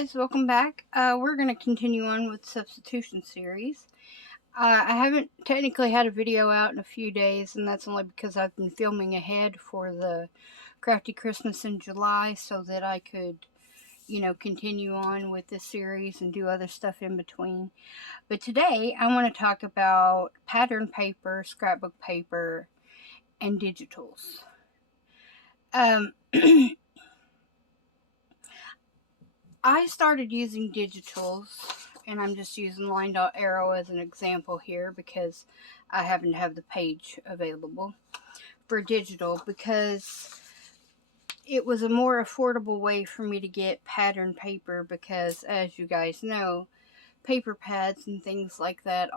guys, welcome back. We're going to continue on with Substitution series. I haven't technically had a video out in a few days, and that's only because I've been filming ahead for the Crafty Christmas in July so that I could, continue on with this series and do other stuff in between. But today, I want to talk about pattern paper, scrapbook paper, and digitals. I started using digitals, and I'm just using line dot arrow as an example here because I happen to have the page available for digital because it was a more affordable way for me to get pattern paper because, as you guys know, paper pads and things like that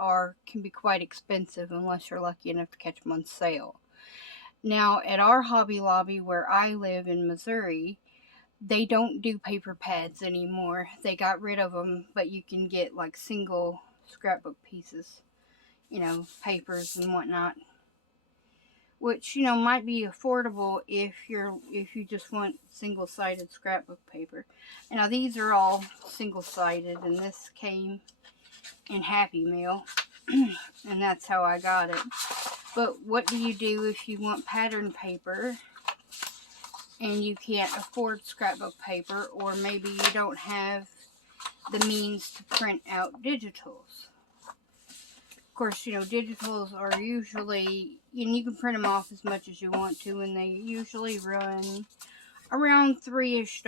can be quite expensive unless you're lucky enough to catch them on sale. Now, at our Hobby Lobby where I live in Missouri, they don't do paper pads anymore. They got rid of them, but you can get like single scrapbook pieces, papers and whatnot, which might be affordable if you just want single-sided scrapbook paper. Now these are all single-sided, and this came in Happy Meal, and that's how I got it. But what do you do if you want pattern paper and you can't afford scrapbook paper, or maybe you don't have the means to print out digitals? Of course, digitals are usually, you can print them off as much as you want to, and they usually run around $3-ish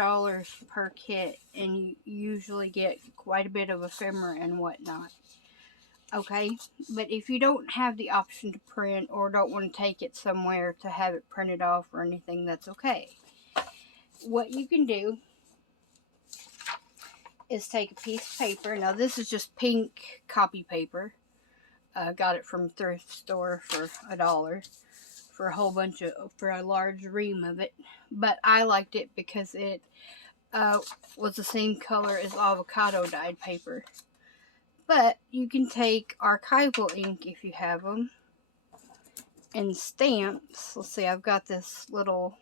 per kit, and you usually get quite a bit of ephemera and whatnot. Okay, but if you don't have the option to print or don't want to take it somewhere to have it printed off or anything, that's okay. What you can do is take a piece of paper. Now this is just pink copy paper. Got it from a thrift store for $1 for a large ream of it. But I liked it because it was the same color as avocado dyed paper. But you can take archival ink if you have them, and stamps. Let's see, I've got this little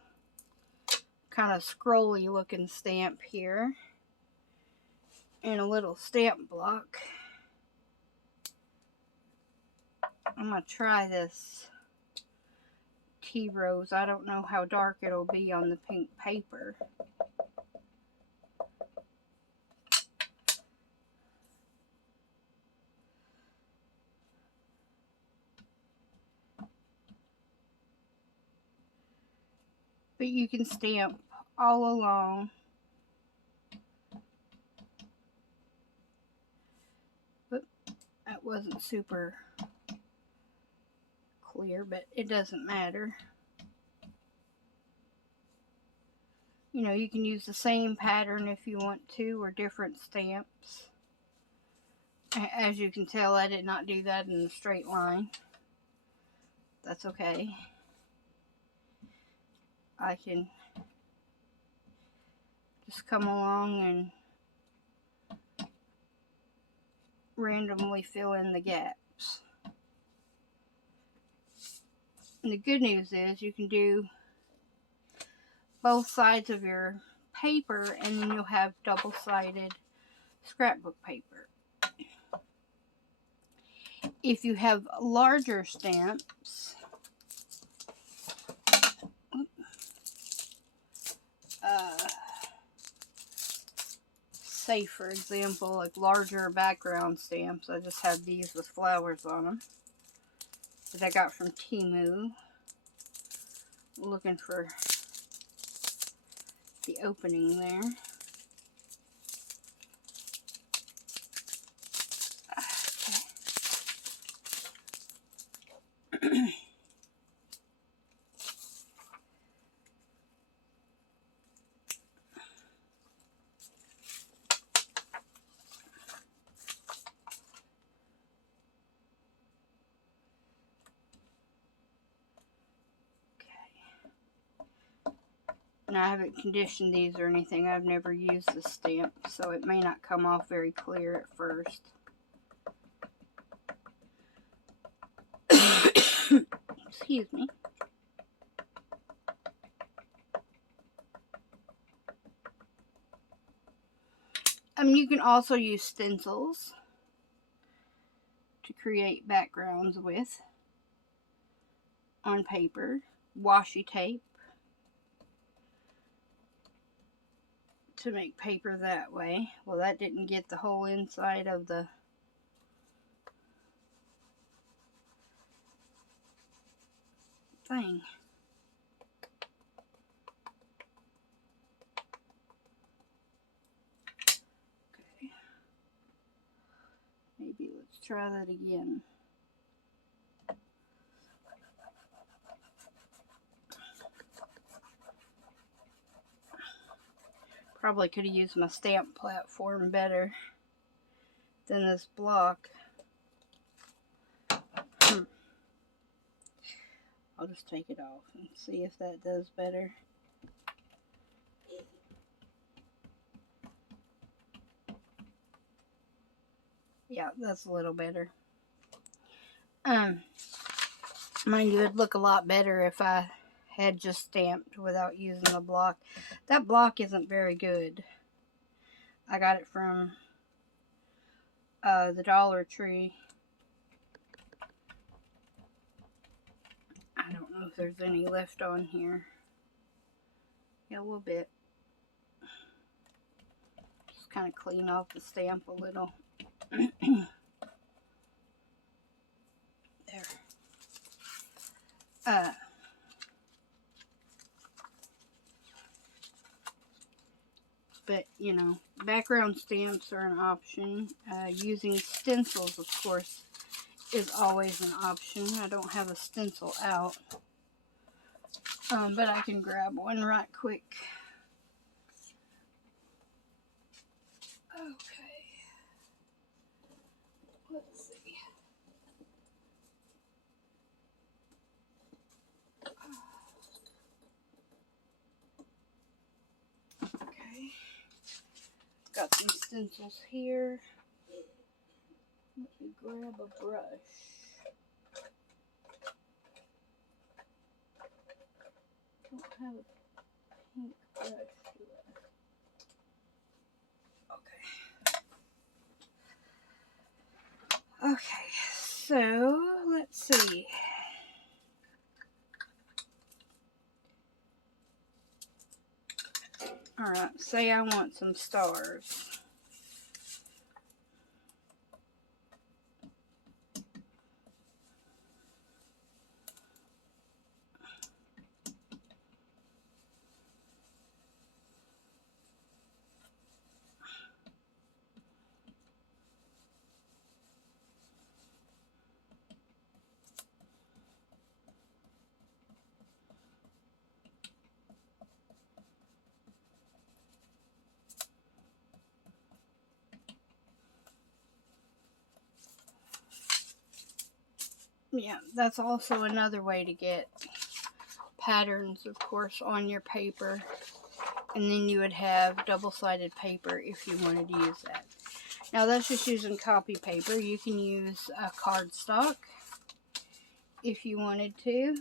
kind of scrolly looking stamp here, and a little stamp block. I'm going to try this tea rose. I don't know how dark it'll be on the pink paper. But you can stamp all along. But that wasn't super clear, but it doesn't matter. You can use the same pattern if you want to, or different stamps. As you can tell, I did not do that in a straight line. That's okay. I can just come along and randomly fill in the gaps. And the good news is you can do both sides of your paper, and then you'll have double-sided scrapbook paper. If you have larger stamps, say for example, like larger background stamps, I just have these with flowers on them that I got from Temu. Looking for the opening there. Okay. Now, I haven't conditioned these or anything. I've never used the stamp, so it may not come off very clear at first. Excuse me. You can also use stencils to create backgrounds with on paper. Washi tape to make paper that way. Well, that didn't get the whole inside of the thing. Okay. Maybe let's try that again. Probably could have used my stamp platform better than this block. I'll just take it off and see if that does better. Yeah, that's a little better. Mind you, it'd look a lot better if I had just stamped without using the block. That block isn't very good. I got it from the Dollar Tree. I don't know if there's any left on here. Yeah, a little bit. Just kind of clean off the stamp a little. There. But, you know, background stamps are an option. Using stencils, of course, is always an option. I don't have a stencil out. But I can grab one right quick. Okay. Let's see. Okay. Got some stencils here. Let me grab a brush. I don't have a pink brush, do I? Okay. Okay, so let's see. Alright, say I want some stars. Yeah, that's also another way to get patterns, of course, on your paper. And then you would have double-sided paper if you wanted to use that. Now, that's just using copy paper. You can use cardstock if you wanted to.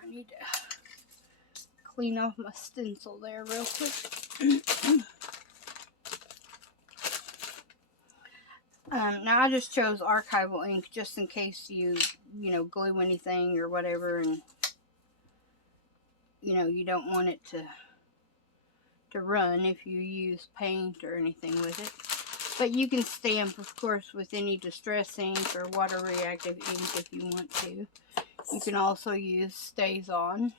I need to clean off my stencil there real quick. Now I just chose archival ink just in case you glue anything or whatever, and you don't want it to run if you use paint or anything with it. But you can stamp, of course, with any distress ink or water reactive ink if you want to. You can also use Stays On.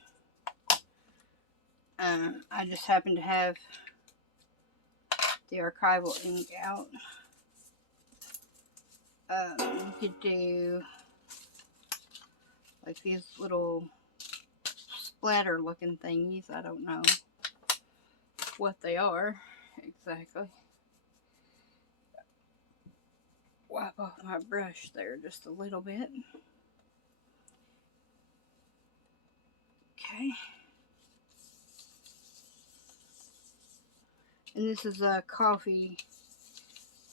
I just happen to have the archival ink out. You could do like these little splatter looking thingies. I don't know what they are exactly. Wipe off my brush there just a little bit. Okay. And this is a coffee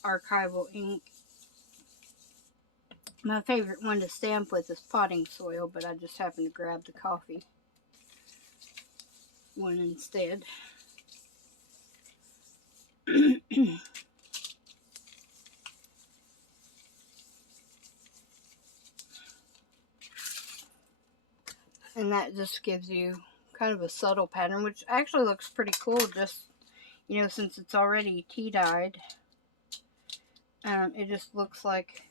archival ink. My favorite one to stamp with is potting soil, but I just happened to grab the coffee one instead. And that just gives you kind of a subtle pattern, which actually looks pretty cool, just, you know, since it's already tea dyed. It just looks like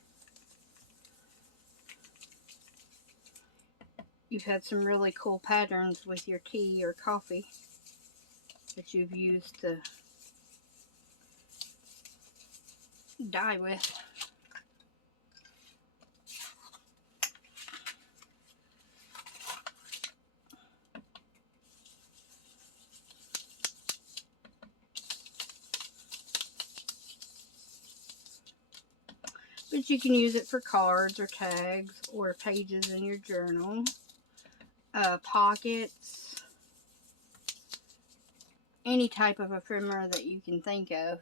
you've had some really cool patterns with your tea or coffee that you've used to dye with. But you can use it for cards or tags or pages in your journal, pockets, any type of ephemera that you can think of.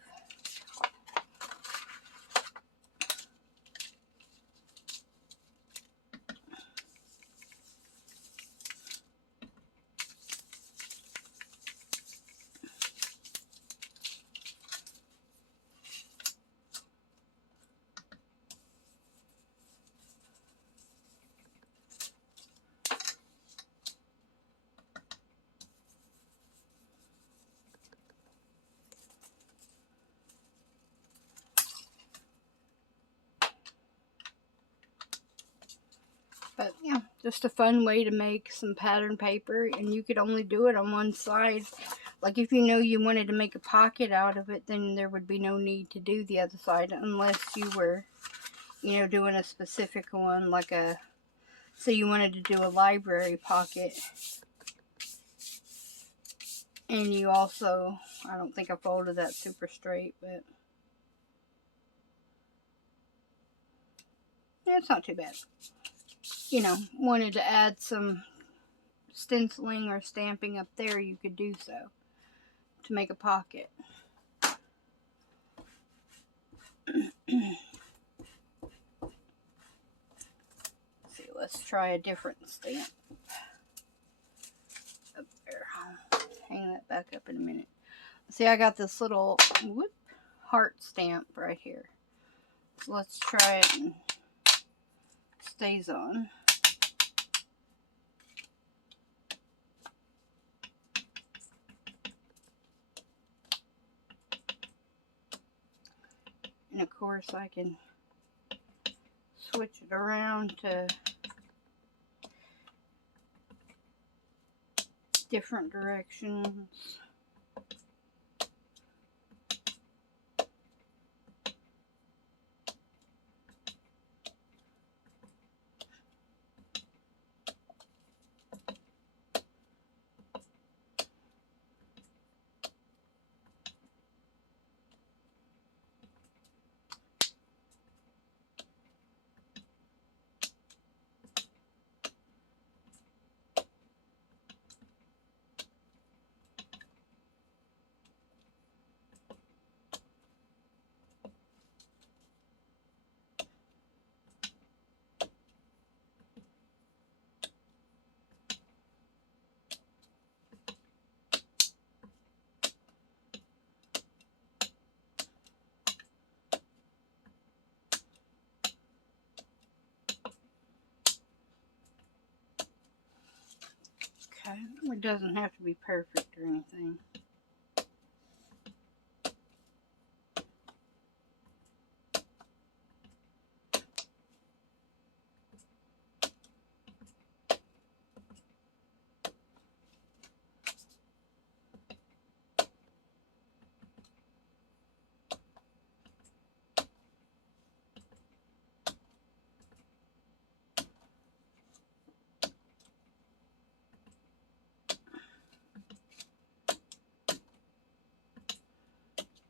But yeah, just a fun way to make some pattern paper, and you could only do it on one side. Like if you know you wanted to make a pocket out of it, then there would be no need to do the other side unless you were, you know, doing a specific one, like a, say you wanted to do a library pocket. And you also, I don't think I folded that super straight, but yeah, it's not too bad. You know, wanted to add some stenciling or stamping up there, you could do so to make a pocket. See, let's try a different stamp up there. I'll hang that back up in a minute. See, I got this little heart stamp right here. So let's try it and stays on. And of course I can switch it around to different directions. Okay, it doesn't have to be perfect or anything.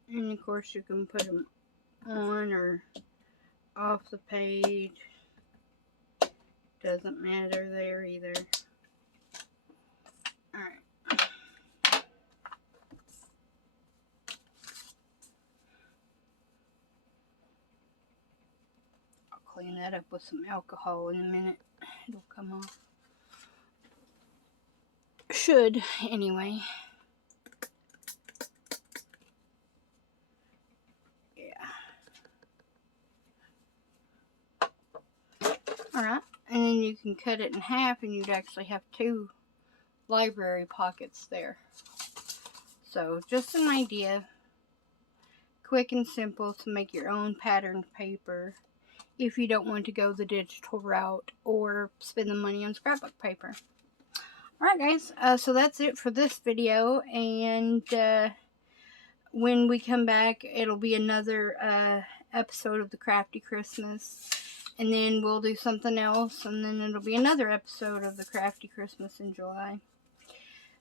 And of course you can put them on or off the page. Doesn't matter there either. Alright. I'll clean that up with some alcohol in a minute. It'll come off. Should, anyway. Alright, and then you can cut it in half and you'd actually have 2 library pockets there. So just an idea, quick and simple to make your own patterned paper if you don't want to go the digital route or spend the money on scrapbook paper. Alright guys, so that's it for this video, and when we come back it'll be another episode of the Crafty Christmas, and then we'll do something else, and then it'll be another episode of the Crafty Christmas in July.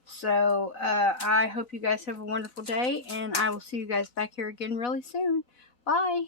So I hope you guys have a wonderful day, and I will see you guys back here again really soon. Bye!